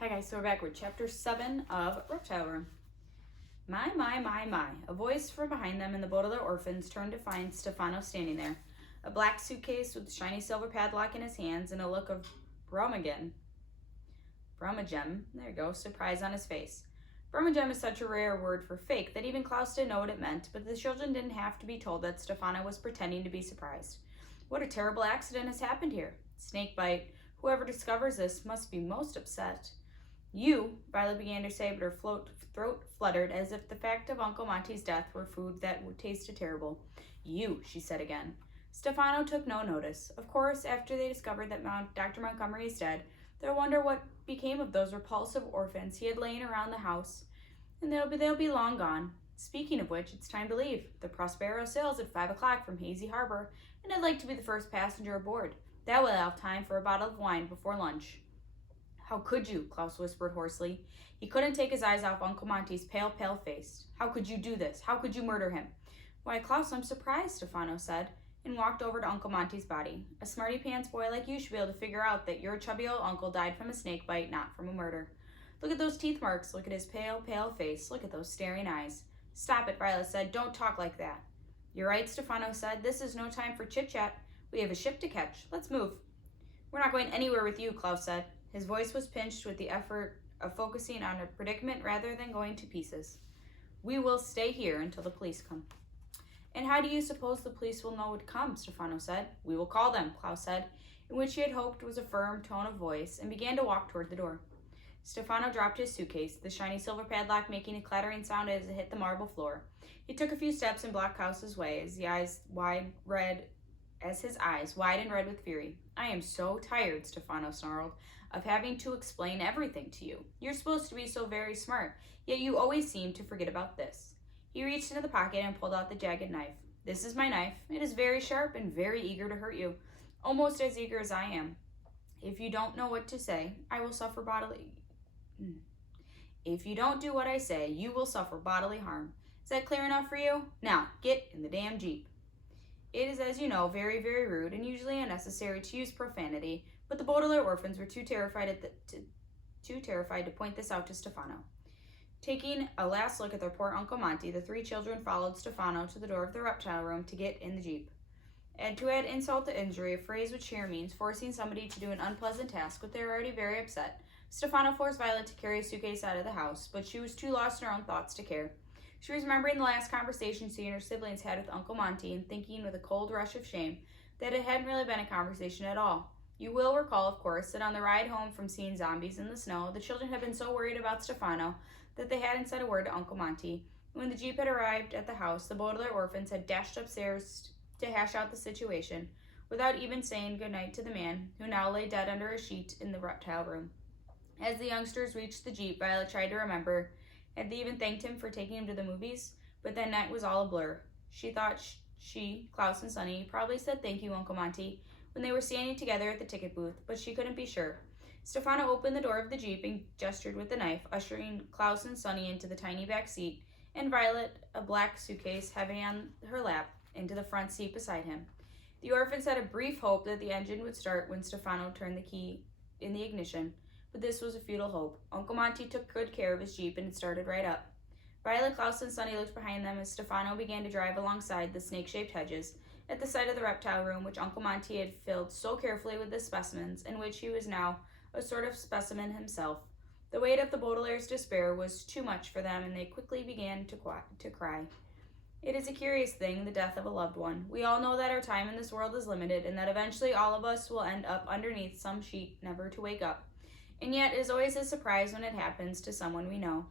Hi guys, so we're back with chapter 7 of Reptile Room. My. A voice from behind them in the boat of the orphans turned to find Stefano standing there, a black suitcase with a shiny silver padlock in his hands and a look of brummagem, there you go, surprise on his face. Brummagem is such a rare word for fake that even Klaus didn't know what it meant, but the children didn't have to be told that Stefano was pretending to be surprised. What a terrible accident has happened here. Snakebite. Whoever discovers this must be most upset. You, Violet began to say, but her throat fluttered as if the fact of Uncle Monty's death were food that tasted terrible. You, she said again. Stefano took no notice. Of course, after they discovered that Dr. Montgomery is dead, they'll wonder what became of those repulsive orphans he had laying around the house, and they'll be long gone. Speaking of which, it's time to leave. The Prospero sails at 5 o'clock from Hazy Harbor, and I'd like to be the first passenger aboard. That will have time for a bottle of wine before lunch. How could you? Klaus whispered hoarsely. He couldn't take his eyes off Uncle Monty's pale face. How could you do this? How could you murder him? Why, Klaus, I'm surprised, Stefano said, and walked over to Uncle Monty's body. A smarty-pants boy like you should be able to figure out that your chubby old uncle died from a snake bite, not from a murder. Look at those teeth marks. Look at his pale face. Look at those staring eyes. Stop it, Violet said. Don't talk like that. You're right, Stefano said. This is no time for chit-chat. We have a ship to catch. Let's move. We're not going anywhere with you, Klaus said. His voice was pinched with the effort of focusing on a predicament rather than going to pieces. We will stay here until the police come. And how do you suppose the police will know it comes? Stefano said. We will call them, Klaus said, in which he had hoped was a firm tone of voice, and began to walk toward the door. Stefano dropped his suitcase, the shiny silver padlock making a clattering sound as it hit the marble floor. He took a few steps in Blockhouse's way, his eyes wide and red with fury. I am so tired, Stefano snarled, of having to explain everything to you. You're supposed to be so very smart, yet you always seem to forget about this. He reached into the pocket and pulled out the jagged knife. This is my knife. It is very sharp and very eager to hurt you, almost as eager as I am. If you don't know what to say, I will suffer bodily... If you don't do what I say, you will suffer bodily harm. Is that clear enough for you? Now, get in the damn Jeep. It is, as you know, very, very rude and usually unnecessary to use profanity, but the Baudelaire orphans were too terrified to point this out to Stefano. Taking a last look at their poor Uncle Monty, the three children followed Stefano to the door of the reptile room to get in the Jeep. And to add insult to injury, a phrase which here means forcing somebody to do an unpleasant task when they are already very upset, Stefano forced Violet to carry a suitcase out of the house, but she was too lost in her own thoughts to care. She was remembering the last conversation she and her siblings had with Uncle Monty and thinking with a cold rush of shame that it hadn't really been a conversation at all. You will recall, of course, that on the ride home from seeing zombies in the snow, the children had been so worried about Stefano that they hadn't said a word to Uncle Monty. When the Jeep had arrived at the house, the Baudelaire orphans had dashed upstairs to hash out the situation without even saying goodnight to the man who now lay dead under a sheet in the reptile room. As the youngsters reached the Jeep, Violet tried to remember. Had they even thanked him for taking him to the movies? But that night was all a blur. She thought Klaus and Sonny probably said thank you, Uncle Monty, when they were standing together at the ticket booth, but she couldn't be sure. Stefano opened the door of the Jeep and gestured with the knife, ushering Klaus and Sonny into the tiny back seat, and Violet, a black suitcase heavy on her lap, into the front seat beside him. The orphans had a brief hope that the engine would start when Stefano turned the key in the ignition, but this was a futile hope. Uncle Monty took good care of his Jeep and it started right up. Violet, Klaus, and Sonny looked behind them as Stefano began to drive alongside the snake-shaped hedges at the side of the reptile room, which Uncle Monty had filled so carefully with the specimens, in which he was now a sort of specimen himself. The weight of the Baudelaire's despair was too much for them, and they quickly began to cry. It is a curious thing, the death of a loved one. We all know that our time in this world is limited, and that eventually all of us will end up underneath some sheet, never to wake up. And yet it is always a surprise when it happens to someone we know.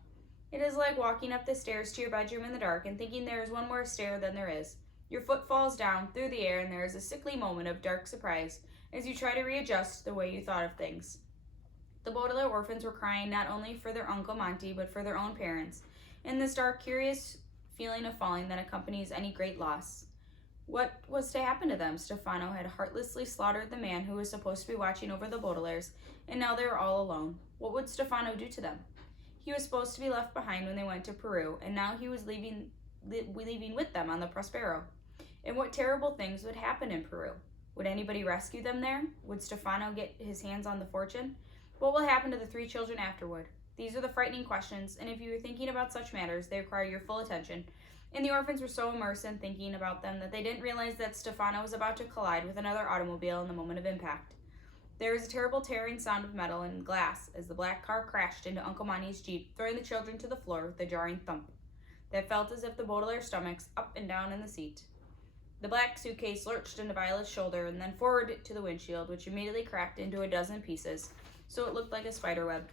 It is like walking up the stairs to your bedroom in the dark and thinking there is one more stair than there is. Your foot falls down through the air and there is a sickly moment of dark surprise as you try to readjust the way you thought of things. The Baudelaire orphans were crying not only for their Uncle Monty but for their own parents, in this dark, curious feeling of falling that accompanies any great loss. What was to happen to them? Stefano had heartlessly slaughtered the man who was supposed to be watching over the Baudelaires, and now they were all alone. What would Stefano do to them? He was supposed to be left behind when they went to Peru, and now he was leaving with them on the Prospero. And what terrible things would happen in Peru? Would anybody rescue them there? Would Stefano get his hands on the fortune? What will happen to the 3 children afterward? These are the frightening questions, and if you are thinking about such matters, they require your full attention. And the orphans were so immersed in thinking about them that they didn't realize that Stefano was about to collide with another automobile in the moment of impact. There was a terrible tearing sound of metal and glass as the black car crashed into Uncle Monty's Jeep, throwing the children to the floor with a jarring thump that felt as if the Baudelaire stomachs up and down in the seat. The black suitcase lurched into Violet's shoulder and then forward to the windshield, which immediately cracked into a dozen pieces, so it looked like a spider web.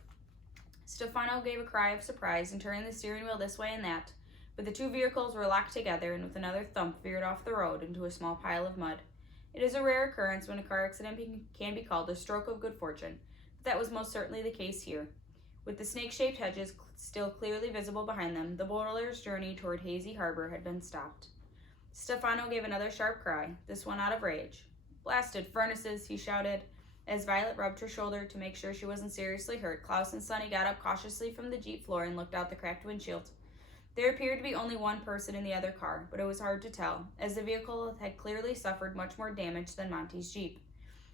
Stefano gave a cry of surprise and turned the steering wheel this way and that, but the 2 vehicles were locked together and with another thump veered off the road into a small pile of mud. It is a rare occurrence when a car accident can be called a stroke of good fortune, but that was most certainly the case here. With the snake-shaped hedges still clearly visible behind them, the Baudelaire's journey toward Hazy Harbor had been stopped. Stefano gave another sharp cry, this one out of rage. "Blasted furnaces," he shouted. As Violet rubbed her shoulder to make sure she wasn't seriously hurt, Klaus and Sonny got up cautiously from the Jeep floor and looked out the cracked windshield. There appeared to be only one person in the other car, but it was hard to tell, as the vehicle had clearly suffered much more damage than Monty's Jeep.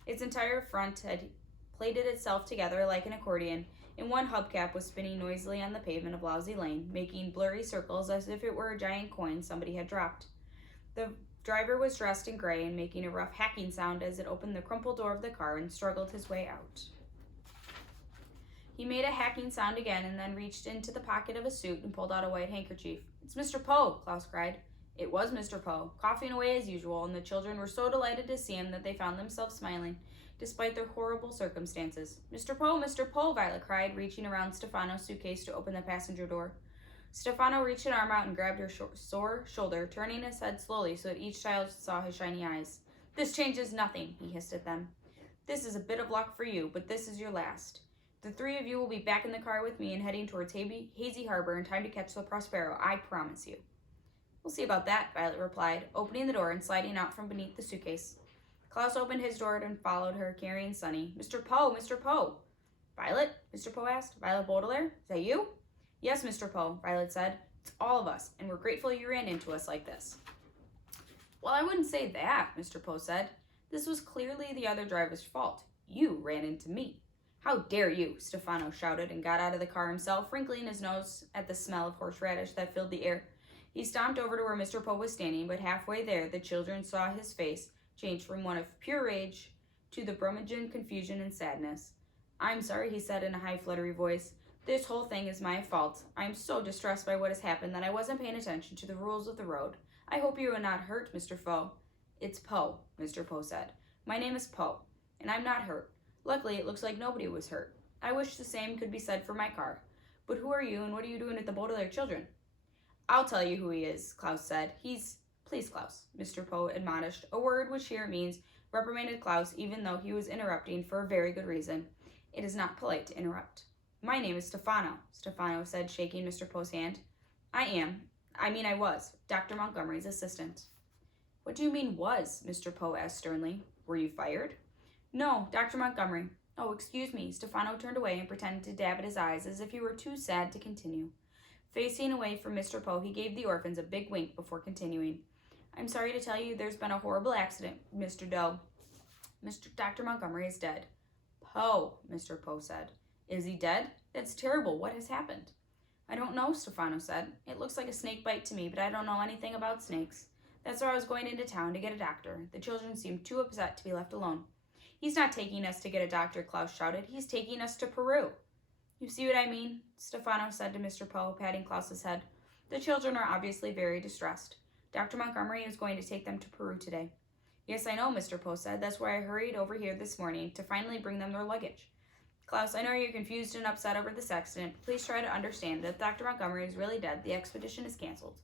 Its entire front had plaited itself together like an accordion, and one hubcap was spinning noisily on the pavement of Lousy Lane, making blurry circles as if it were a giant coin somebody had dropped. The driver was dressed in gray and making a rough hacking sound as it opened the crumpled door of the car and struggled his way out. He made a hacking sound again and then reached into the pocket of his suit and pulled out a white handkerchief. "It's Mr. Poe," Klaus cried. It was Mr. Poe, coughing away as usual, and the children were so delighted to see him that they found themselves smiling, despite their horrible circumstances. Mr. Poe, Violet cried, reaching around Stefano's suitcase to open the passenger door. Stefano reached an arm out and grabbed her sore shoulder, turning his head slowly so that each child saw his shiny eyes. "This changes nothing," he hissed at them. "This is a bit of luck for you, but this is your last. The 3 of you will be back in the car with me and heading towards Hazy Harbor in time to catch the Prospero, I promise you." "We'll see about that," Violet replied, opening the door and sliding out from beneath the suitcase. Klaus opened his door and followed her, carrying Sonny. Mr. Poe! "Violet?" Mr. Poe asked. "Violet Baudelaire? Is that you?" "Yes, Mr. Poe," Violet said. "It's all of us, and we're grateful you ran into us like this." "Well, I wouldn't say that," Mr. Poe said. "This was clearly the other driver's fault. You ran into me." "How dare you!" Stefano shouted and got out of the car himself, wrinkling his nose at the smell of horseradish that filled the air. He stomped over to where Mr. Poe was standing, but halfway there the children saw his face change from one of pure rage to the Brummagem confusion and sadness. "I'm sorry," he said in a high, fluttery voice. "This whole thing is my fault. I am so distressed by what has happened that I wasn't paying attention to the rules of the road. I hope you are not hurt, Mr. Poe." "It's Poe," Mr. Poe said. "My name is Poe, and I'm not hurt. Luckily, it looks like nobody was hurt. I wish the same could be said for my car. But who are you, and what are you doing with the Baudelaire children?" "I'll tell you who he is," Klaus said. "Please, Klaus," Mr. Poe admonished, a word which here means reprimanded Klaus even though he was interrupting for a very good reason. It is not polite to interrupt. "My name is Stefano," Stefano said, shaking Mr. Poe's hand. I was, Dr. Montgomery's assistant." "What do you mean was?" Mr. Poe asked sternly. "Were you fired?" "No, Dr. Montgomery." "Oh, excuse me." Stefano turned away and pretended to dab at his eyes as if he were too sad to continue. Facing away from Mr. Poe, he gave the orphans a big wink before continuing. "I'm sorry to tell you there's been a horrible accident, Mr. Doe. Dr. Montgomery is dead." "Poe," Mr. Poe said. "Is he dead? That's terrible. What has happened?" "I don't know," Stefano said. "It looks like a snake bite to me, but I don't know anything about snakes. That's why I was going into town to get a doctor. The children seemed too upset to be left alone." "He's not taking us to get a doctor," Klaus shouted. "He's taking us to Peru." "You see what I mean?" Stefano said to Mr. Poe, patting Klaus's head. "The children are obviously very distressed. Dr. Montgomery is going to take them to Peru today." "Yes, I know," Mr. Poe said. "That's why I hurried over here this morning, to finally bring them their luggage. Klaus, I know you're confused and upset over this accident, but please try to understand that if Dr. Montgomery is really dead, the expedition is canceled."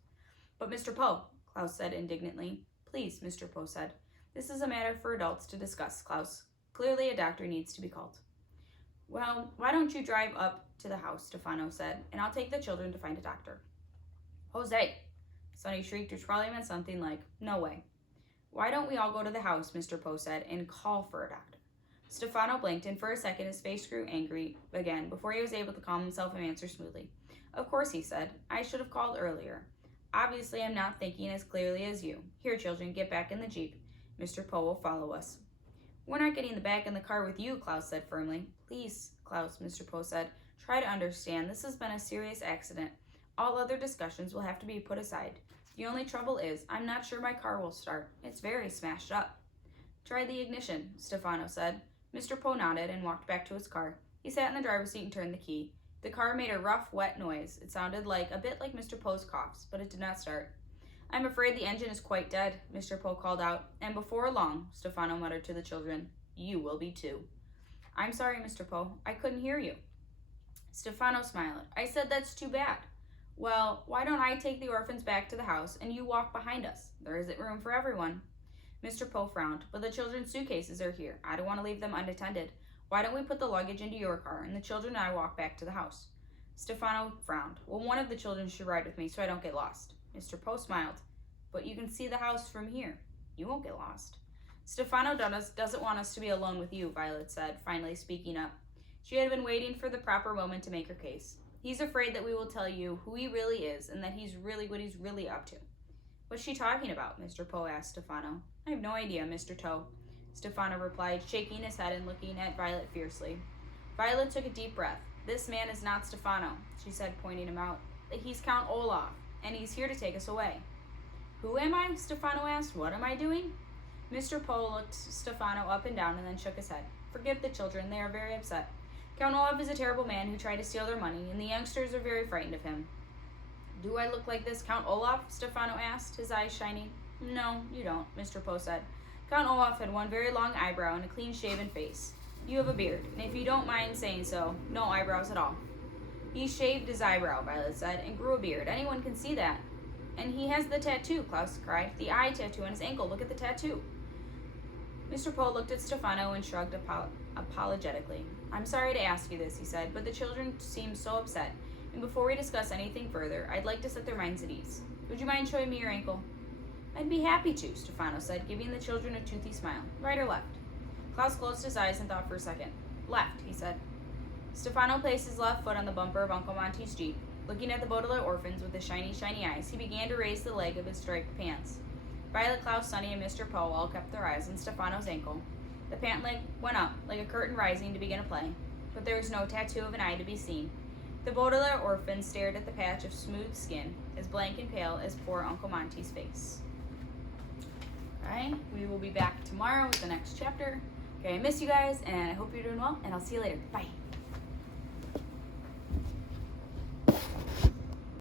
"But Mr. Poe," Klaus said indignantly. "Please," Mr. Poe said. "This is a matter for adults to discuss, Klaus. Clearly a doctor needs to be called." "Well, why don't you drive up to the house," Stefano said, "and I'll take the children to find a doctor." "Jose!" Sonny shrieked, which probably meant something like, "No way." "Why don't we all go to the house," Mr. Poe said, "and call for a doctor?" Stefano blinked, and for a second his face grew angry again before he was able to calm himself and answer smoothly. "Of course," he said. "I should have called earlier. Obviously, I'm not thinking as clearly as you. Here, children, get back in the Jeep. Mr. Poe will follow us." We're not getting back in the car with you, Klaus said firmly. Please, Klaus, Mr. Poe said. Try to understand. This has been a serious accident. All other discussions will have to be put aside. The only trouble is, I'm not sure my car will start. It's very smashed up. Try the ignition, Stefano said. Mr. Poe nodded and walked back to his car. He sat in the driver's seat and turned the key. The car made a rough, wet noise. It sounded a bit like Mr. Poe's coughs, but it did not start. I'm afraid the engine is quite dead, Mr. Poe called out, and before long, Stefano muttered to the children, you will be too. I'm sorry, Mr. Poe. I couldn't hear you. Stefano smiled. I said that's too bad. Well, why don't I take the orphans back to the house and you walk behind us? There isn't room for everyone. Mr. Poe frowned. But the children's suitcases are here. I don't want to leave them unattended. Why don't we put the luggage into your car and the children and I walk back to the house? Stefano frowned. Well, one of the children should ride with me so I don't get lost. Mr. Poe smiled. But you can see the house from here. You won't get lost. Stefano doesn't want us to be alone with you, Violet said, finally speaking up. She had been waiting for the proper moment to make her case. He's afraid that we will tell you who he really is and that he's really up to. What's she talking about? Mr. Poe asked Stefano. I have no idea, Mr. Toe, Stefano replied, shaking his head and looking at Violet fiercely. Violet took a deep breath. This man is not Stefano, she said, pointing him out. He's Count Olaf, and he's here to take us away. Who am I? Stefano asked. What am I doing? Mr. Poe looked Stefano up and down and then shook his head. Forgive the children, they are very upset. Count Olaf is a terrible man who tried to steal their money, and the youngsters are very frightened of him. Do I look like this, Count Olaf? Stefano asked, his eyes shining. No, you don't, Mr. Poe said. Count Olaf had one very long eyebrow and a clean-shaven face. You have a beard, and if you don't mind saying so, no eyebrows at all. He shaved his eyebrow, Violet said, and grew a beard. Anyone can see that. And he has the tattoo, Klaus cried. The eye tattoo on his ankle. Look at the tattoo. Mr. Poe looked at Stefano and shrugged apologetically. I'm sorry to ask you this, he said, but the children seem so upset, and before we discuss anything further, I'd like to set their minds at ease. Would you mind showing me your ankle? I'd be happy to, Stefano said, giving the children a toothy smile. Right or left? Klaus closed his eyes and thought for a second. Left, he said. Stefano placed his left foot on the bumper of Uncle Monty's Jeep. Looking at the Baudelaire orphans with his shiny eyes, he began to raise the leg of his striped pants. Violet, Klaus, Sonny, and Mr. Poe all kept their eyes on Stefano's ankle. The pant leg went up, like a curtain rising to begin a play, but there was no tattoo of an eye to be seen. The Baudelaire orphans stared at the patch of smooth skin, as blank and pale as poor Uncle Monty's face. Alright, we will be back tomorrow with the next chapter. Okay, I miss you guys, and I hope you're doing well, and I'll see you later. Bye.